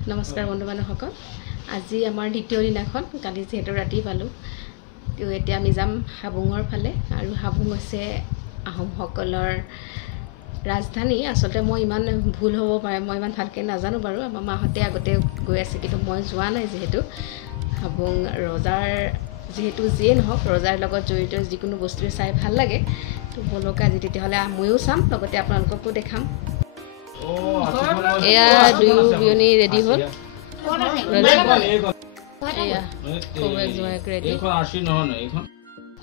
নমস্কাৰ বন্ধু বান্ধৱসকল আজি আমাৰ দ্বিতীয় দিনাখন কালি যেহেতু ৰাতি পালোঁ তো এতিয়া আমি যাম হাবুঙৰ ফালে আৰু হাবুং হৈছে আহোমসকলৰ ৰাজধানী আচলতে মই ইমান ভুল হ'ব পাৰে মই ইমান ভালকৈ নাজানো বাৰু আমাৰ মাহঁতে আগতে গৈ আছে কিন্তু মই যোৱা নাই যেহেতু হাবুং ৰজাৰ যেহেতু যিয়ে নহওক ৰজাৰ লগত জড়িত যিকোনো বস্তু চাই ভাল লাগে তো বলক আজি তেতিয়াহ'লে ময়ো চাম লগতে আপোনালোককো দেখাম এয়া দুয়ো বিয়নী ৰেডি হ'ল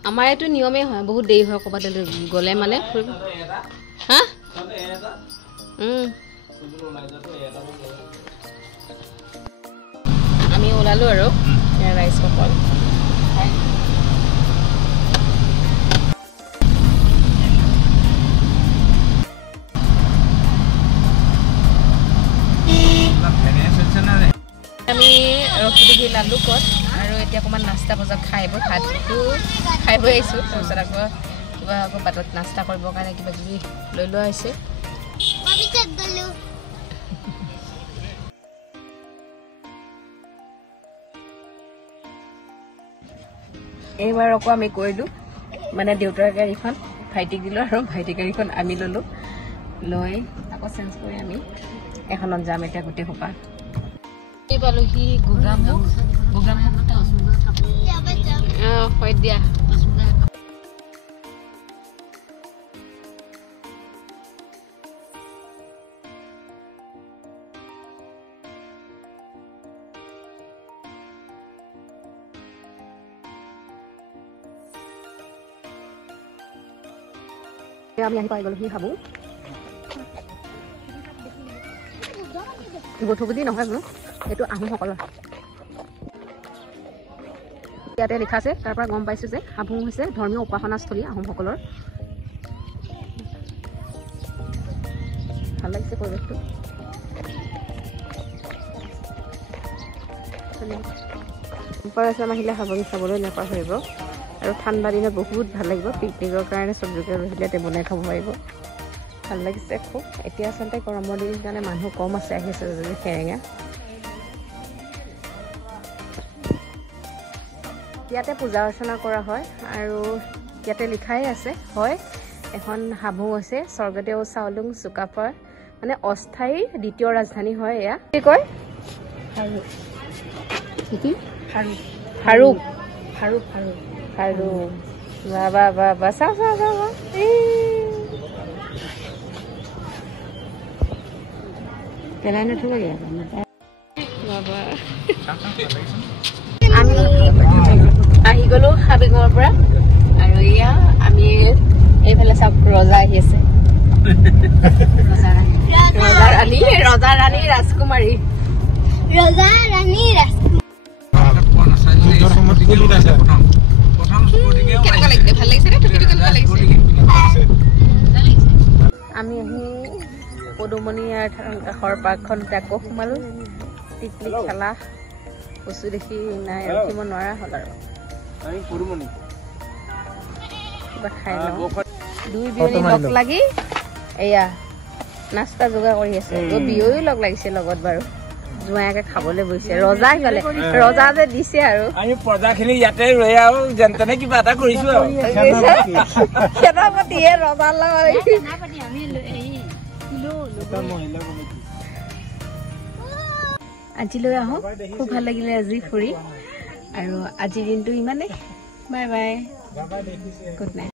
আমাৰ এইটো নিয়মেই হয় বহুত দেৰি হয় ক'ৰবাত গ'লে মানে হা আমি ওলালোঁ আৰু ৰাইজ সকল আমি ৰখি দেখি লালু কত আৰু এতিয়া অকণমান নাস্তা বজাৰ খাই বৈ ভাতটো খাই বৈ আহিছোঁ তাৰপিছত আকৌ কিবা আকৌ বাটত নাস্তা কৰিবৰ কাৰণে কিবা কিবি লৈ লোৱা হৈছে এইবাৰ আকৌ আমি কৰিলোঁ মানে দেউতাৰ গাড়ীখন ভাইটিক দিলোঁ আৰু ভাইটিৰ গাড়ীখন আমি ল'লোঁ লৈ আকৌ চেঞ্জ কৰি আমি এখনত যাম এতিয়া গোটেই সোপা পালোহি গোগামুখ হয় দিয়া আমি আহি পাই গ'লোহি হাবুং গধুবুজি নহয় বোলো এইটো আহোমসকলৰ ইয়াতে লিখা আছে তাৰ পৰা গম পাইছোঁ যে হাবুং হৈছে ধৰ্মীয় উপাসনাস্থলী আহোমসকলৰ ভাল লাগিছে পৰিৱেশটো আহিলে হাবুং চাবলৈ নাপায় পাৰিব আৰু ঠাণ্ডা দিনত বহুত ভাল লাগিব পিকনিকৰ কাৰণে চব্জিকে ৰহিলাতে বনাই খাব পাৰিব ভাল লাগিছে খুব এতিয়া আচলতে গৰমৰ দিন কাৰণে মানুহ কম আছে আহিছে যদি সেৰেঙা ইয়াতে পূজা অৰ্চনা কৰা হয় আৰু ইয়াতে লিখাই আছে হয় এখন হাবুং হৈছে স্বৰ্গদেউ চাওলুং চুকাফাৰ মানে অস্থায়ী দ্বিতীয় ৰাজধানী হয় এয়া কি কয় ফাৰুক বা চা পেলাই নথব আমি আহি গলো হাবিঙৰ পৰা আৰু এয়া আমি এইফালে চাওক ৰজা আহি আছে ৰজা ৰাণী ৰাজকুমাৰী আমি আহি পদুমণি কাষৰ পাৰ্কখনতে আকৌ সোমালো পিকনিক খেলা বস্তু দেখি নাই ৰখিব নোৱাৰা হ'ল আৰু কিবা খাই লওঁ দুই বিয়নী লগ লাগি এয়া নাস্তা যোগাৰ কৰি আছে বিয়ৈও লগ লাগিছে লগত বাৰু জোঁৱায়েকে খাবলৈ বহিছে ৰজা গলে ৰজা যে দিছে আৰু আমি প্ৰজাখিনি ইয়াতে ৰৈ আৰু যেন তেনে কিবা এটা কৰিছো আৰু সেনাপতিয়ে ৰজাৰ লগত আজিলৈ আহোঁ খুব ভাল লাগিলে আজি ফুৰি আৰু আজিৰ দিনটো ইমানেই বাই বাই গুড নাইট